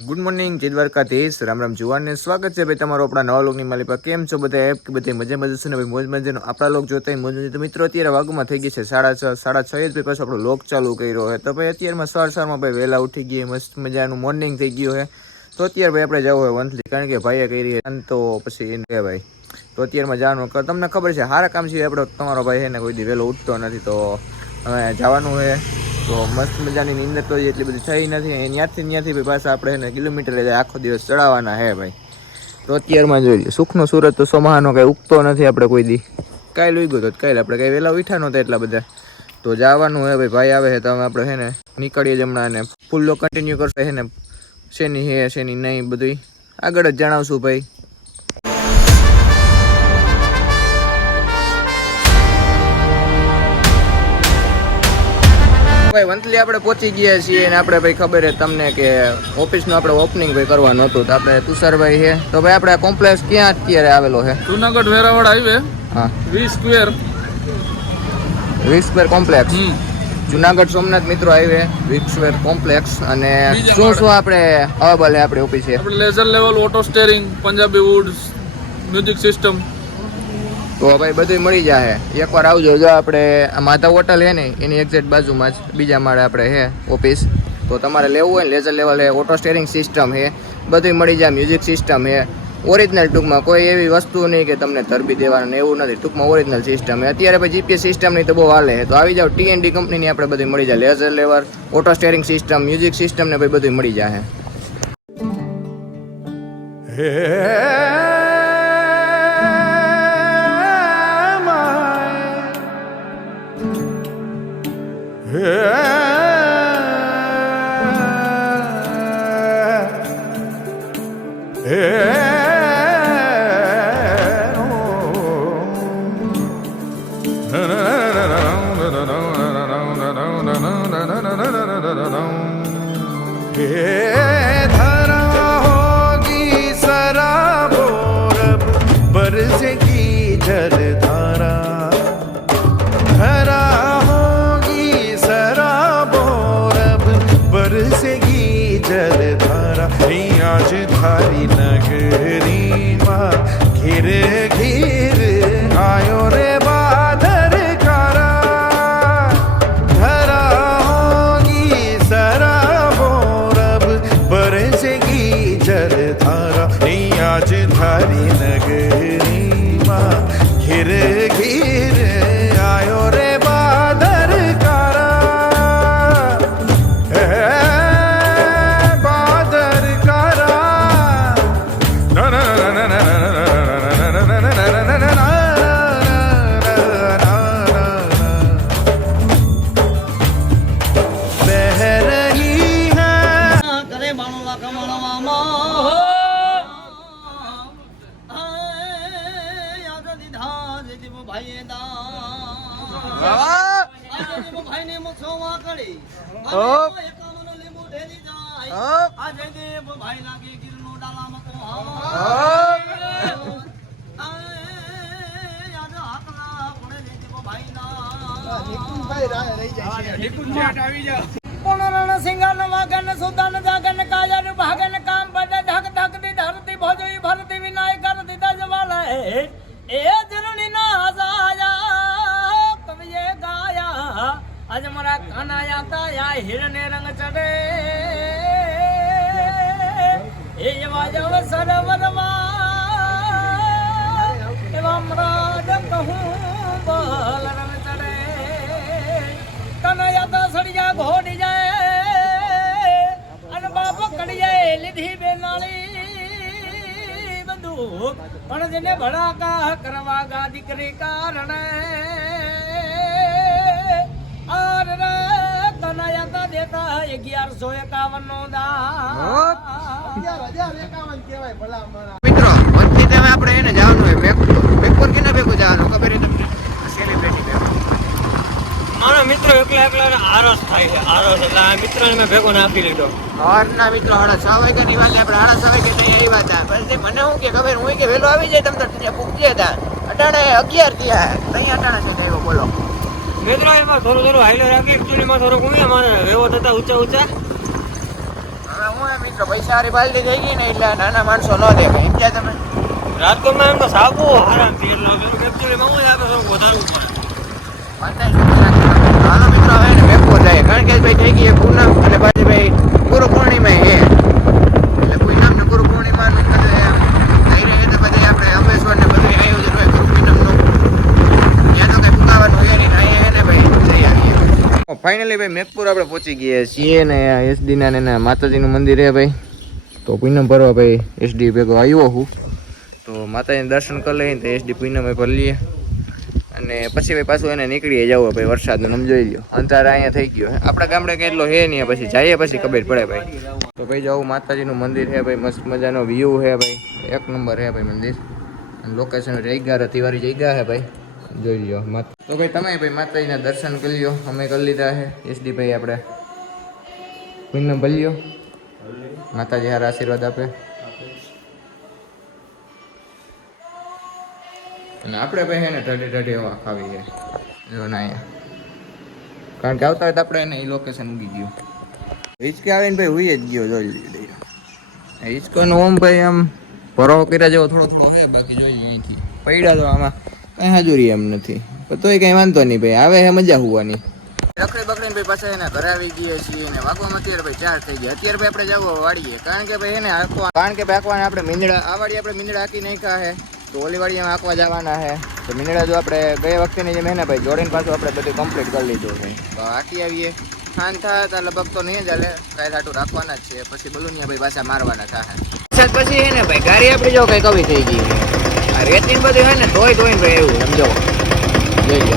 Good morning જય દ્વારકાધીશ, રામ રામ જુવાન ને સ્વાગત છે ભાઈ તમારો આપણા નવા લોકની માલિક પર. કેમ છો બધા? એપ કે બધા મજા મજા છે ને ભાઈ? મોજ મજાનો આપણા લોક જોતા મોજ મજા. તો મિત્રો અત્યારે વાગમાં થઈ ગઈ છે 6:30 જ પાછો આપણો લોક ચાલુ કર્યો હોય તો ભાઈ અત્યારમાં સવારમાં ભાઈ વહેલા ઉઠી ગઈ, મસ્ત મજાનું મોર્નિંગ થઈ ગયું છે. તો અત્યારે ભાઈ આપણે જવું હોય વંથલી, કારણ કે ભાઈએ કરી તો પછી એને કહે ભાઈ તો અત્યારમાં જવાનું. તમને ખબર છે સારા કામ છે આપણો તમારો ભાઈ છે ને કોઈ દી વહેલો ઉઠતો નથી, તો હવે જવાનું છે. તો મસ્ત મજાની નીંદર તો એટલી બધી થઈ નથી. ત્યાંથી ભાઈ પાછા આપણે એને કિલોમીટર આખો દિવસ ચડાવવાના હે ભાઈ. તો અત્યારમાં જોઈએ સુખનો સુરત તો સોમાહાનો કાંઈ ઉગતો નથી. આપણે કોઈ દી કાંઈ લઈ ગયો તો કાંઈ આપણે કાંઈ વહેલા ઉઠા નહોતા એટલા બધા. તો જવાનું હે ભાઈ આવે છે તો આપણે છે ને નીકળીએ જ હમણાં, ને ફૂલ લો કન્ટિન્યુ કરશે છે ને શેની હે શેની નહીં બધું આગળ જ જણાવશું ભાઈ. ભાઈ વંથલી આપણે પહોંચી ગયા છીએ અને આપણે ભાઈ ખબર છે તમને કે ઓફિસનું આપણે ઓપનિંગ ભાઈ કરવાનું હતું. તો આપણે તુષારભાઈ છે તો ભાઈ આપણે કોમ્પ્લેક્સ ક્યાં અત્યારે આવેલો છે? જુનાગઢ વેરાવળ હાઈવે. હા, 20 સ્ક્વેર કોમ્પ્લેક્સ, જુનાગઢ સોમનાથ મિત્રો હાઈવે 20 સ્ક્વેર કોમ્પ્લેક્સ. અને શું આપણે અવેલેબલ છે આપણી ઓફિસે? આપણે laser level, auto steering, Punjabi woods, music system. તો ભાઈ બધું મળી જાય. એકવાર આવજો. જો આપણે માધવ હોટલ છે ને એની એક્ઝેક્ટ બાજુમાં જ બીજા માળે આપણે છે ઓફિસ. તો તમારે લેવું હોય ને લેઝર લેવલ છે, ઓટો સ્ટેરિંગ સિસ્ટમ છે, બધું મળી જાય. મ્યુઝિક સિસ્ટમ છે ઓરિજિનલ. ટૂંકમાં કોઈ એવી વસ્તુ નહીં કે તમને તરબી દેવાનું ને એવું નથી. ટૂંકમાં ઓરિજિનલ સિસ્ટમ છે. અત્યારે ભાઈ જીપીએસ સિસ્ટમની તો બહુ હાલે છે. તો આવી જાઓ, TND કંપનીની આપણે બધી મળી જાય. Laser level, auto steering system, music system ને ભાઈ બધું મળી જાય. थारी नगरी माँ घिर घिर आयो रे बादर कारा धरा होगी सराबो रब बरसेगी जल धारा आज थारी नगरी माँ घिर घिर आयो रे बादर कारा સિંગન વાગન સુદન જાગન કાજન ભાગન કામ બડ ઢક ઢક દી ધરતી ભોજઈ ભરતી વિનાય કર દીધા જવાલે એ જરણી ના જાયા કવિએ ગાયા આજ મારા કાનાયા તાયા હિરને રંગ ચડે એ વાજવ સરવરમાં એવા મરાદ કહું બલ રંગ ચડે કાનાયા તા સડિયા ઘોડી જાય લીધી બેનાળી બંદૂક પણ જેને ભડાકા કરવા ગા દીકરી કારણે આર રે તનયા તા દેતા 1151 નો દા 1151 કહેવાય ભલા મારા મિત્રો. વંથલી તમે આપણે એને જવાનું હોય બેકપુર કેને ભેગું જવાનું ખબર છે તમને? સેલિબ્રિટી ભેગું. મારા મિત્રો એકલા આરસ થાય છે. આરસ એટલે આ મિત્રને મેં ભેગો નાખી લીધો. સવારના મિત્રો 6:30 વાગ્યાની વાત આપણે 6:30 વાગે ત્યાં આવ્યા હતા. પછી મને શું કે ખબર હું કે વહેલો આવી જાય તમે તો ત્યાં પૂછ્યા હતા. અટાણે 11 થયા ત્યાં અટાણે છે આવ્યો. બોલો મિત્રો એમાં થોડું હાઈલો રાખી એકચ્યુઅલીમાં થોડુંક હું મારે વેવો થતા ઊંચા હવે હું મિત્રો પૈસા હારી બાલટી થઈ ગઈ ને એટલે નાના માણસો ન દેખાય એમ ક્યાં તમે રાજકોટમાં એમ તો સાગો આરામથી એકચ્યુઅલીમાં હું આપણે થોડું વધારવું પડે હાલો મિત્રો હવે ને મેપો જાય કારણ કે ભાઈ થઈ ગઈ પૂનમ અને પાછી ભાઈ ગુરુ પૂર્ણિમા હે એટલે પૂનમ ને ગુરુ પૂર્ણિમા નું બધું થઈ રહે તો બધે આપણે અમેશ્વર ને બધું આયોજન હોય ગુરુ પૂનમ નું ત્યાં તો કઈ પુકાવાનું હોય નહીં અહીંયા હે ને ભાઈ જઈ આવીએ ફાઇનલી ભાઈ મેઘપુર આપણે પહોંચી ગયા છીએ ને એસડી ના ને માતાજીનું મંદિર હે ભાઈ તો પૂનમ ભરવા ભાઈ એસડી ભેગો આવ્યો હું તો માતાજીને દર્શન કરી લઈએ તો એસડી પૂનમ ભરી લઈએ અને પછી ભાઈ પાછું એને નીકળીએ જવું ભાઈ વરસાદનું નમ જોઈ લ્યો અંધાર અહીંયા થઈ ગયો આપણા ગામડે કેટલો હે નહીં પછી જઈએ પછી ખબર પડે ભાઈ તો ભાઈ જવું માતાજીનું મંદિર છે ભાઈ મસ્ત મજાનો વ્યૂ છે ભાઈ એક નંબર છે ભાઈ મંદિર અને લોકેશન જગ્યા રતિવારી જગ્યા છે ભાઈ જોઈ લ્યો તો ભાઈ તમે ભાઈ માતાજીના દર્શન કરી લ્યો અમે કરી લીધા છે એસડી ભાઈ આપણે પૂનમ ભરી લ્યો માતાજી હારા આશીર્વાદ આપે અને આપણે ભાઈ એને ઢઢે હવા ખાવી છે જો ના અહીંયા કારણ કે આવતા હોય તો આપણે એને એ લોકેશન ઉગી ગયું હિચકે આવીને ભાઈ હુઈ જ ગયો જોઈ લઈએ હિચકોનો ઓમ ભાઈ આમ ભરો કર્યા જેવો થોડો થોડો છે બાકી જોઈ લઈએ અહીંથી પડ્યા તો આમાં કંઈ હાજુરી એમ નથી પણ તોય કંઈ વાંધો નહીં ભાઈ આવે હે મજા હોવાની રખડી બકડીને ભાઈ પાછા એના ઘરે આવી ગયા છીએ ને વાગવામાં અત્યારે ભાઈ 4 થઈ ગયા અત્યારે ભાઈ આપણે જવું વાડીએ કારણ કે ભાઈ એને કારણ કે ભાઈ આપણે મીંદડા આ વાડી આપણે મીંદડા હાકી નાખ્યા છે તો ઓલી વાડીમાં આંકવા જવાના છે તો મીંદડા જો આપણે ગઈ વખતેની જેમ ને ભાઈ જોડીને પાછું આપણે બધું કમ્પ્લીટ કરી લીધું છે તો આંકી આવીએ ખાન થાય તો લગભગ તો નહીં ચાલે કાંઈ થાટું રાખવાના જ છે પછી બલુનિયા ભાઈ પાછા મારવાના થાય પછી હે ને ભાઈ ગાડી આપણી જો કંઈ કવી થઈ ગઈ આ રેતી બધી હોય ને ધોઈ ધોઈને ભાઈ એવું સમજો જોઈ લો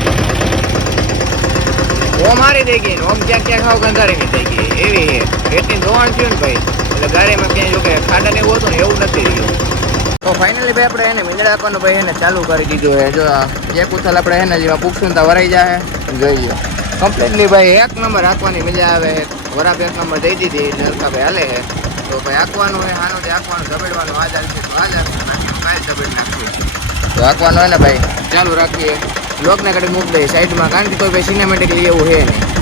ઓમ હારી થઈ ગઈ ઓમ ક્યાંક ક્યાંક ખાવ ગંધારી થઈ ગઈ એવી છે રેતી ધોવાણ થયું ને ભાઈ એટલે ગાડીમાં ક્યાંય જો કે ખાડા ને એવું હતું ને એવું નથી રહ્યું તો ફાઇનલી ભાઈ આપણે એને મીંદડા આપવાનું ભાઈ એને ચાલુ કરી દીધું છે જો એક ઉથલ આપણે એને જેવા પૂછશું તો વરાઈ જાય જોઈએ કમ્પ્લીટલી ભાઈ એક નંબર હાંકવાની મજા આવે વરાપ એક નંબર દઈ દીધી નરકા ભાઈ હાલે છે તો ભાઈ હાંકવાનું હોય હાનું તે હાંકવાનું ધબેડવાનું આ ચાલશે તો આ ચાલશે કાંઈ ધબેડ નાખીએ તો હાંકવાનું હોય ને ભાઈ ચાલુ રાખીએ બ્લોકને કાઢી મૂકી દઈએ સાઈડમાં કારણ કે કોઈ ભાઈ સિનેમેટિકલી એવું છે નહીં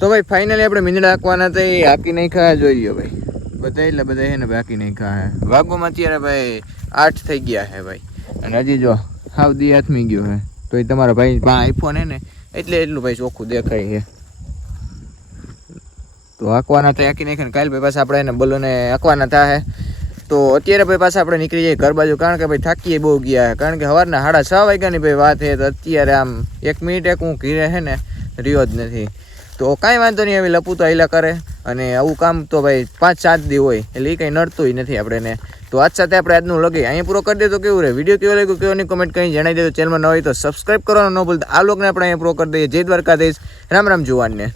તો ભાઈ ફાઇનલી આપણે મીંદડા હાંકવાના તો એ હાંકી નહીં ખાયા જોઈ લ્યો ભાઈ બધા એટલે બધા છે ને હાંકી નહીં ખાયા વાગોમાં અત્યારે ભાઈ 8 થઈ ગયા છે ભાઈ અને હજી જો હાવ દી હાથમી ગયો છે તો એ તમારા ભાઈ આઈફોન હે ને એટલે એટલું ભાઈ ચોખ્ખું દેખાય છે તો હાંકવાના તો હાંકી નહીં ખાય કાલે ભાઈ પાછા આપણે એને બલોને હાંકવાના થાય તો અત્યારે ભાઈ પાછા આપણે નીકળી જઈએ ઘર બાજુ કારણ કે ભાઈ થાકીએ બહુ ગયા કારણ કે સવારના 6:30 વાગ્યાની ભાઈ વાત છે તો અત્યારે આમ 1 મિનિટ એક હું ઘીરે છે ને રહ્યો જ નથી તો કાંઈ વાંધો નહીં હવે લપું તો આયલા કરે અને આવું કામ તો ભાઈ 5-7 દી હોય એટલે એ કંઈ નડતું નથી આપણે તો આજ સાથે આપણે આજનું લગે અહીંયા પૂરો કરી દે તો કેવું રહે વિડીયો કેવો લાગ્યો કેવો નહીં કમેન્ટ કરી જણાવી દેજો ચેનલમાં ન હોય તો સબસ્ક્રાઈબ કરવાનું ન ભૂલતા આ લોકોને આપણે અહીંયા પૂરો કરી દઈએ જય દ્વારકાધીશ રામ રામ જુવાનને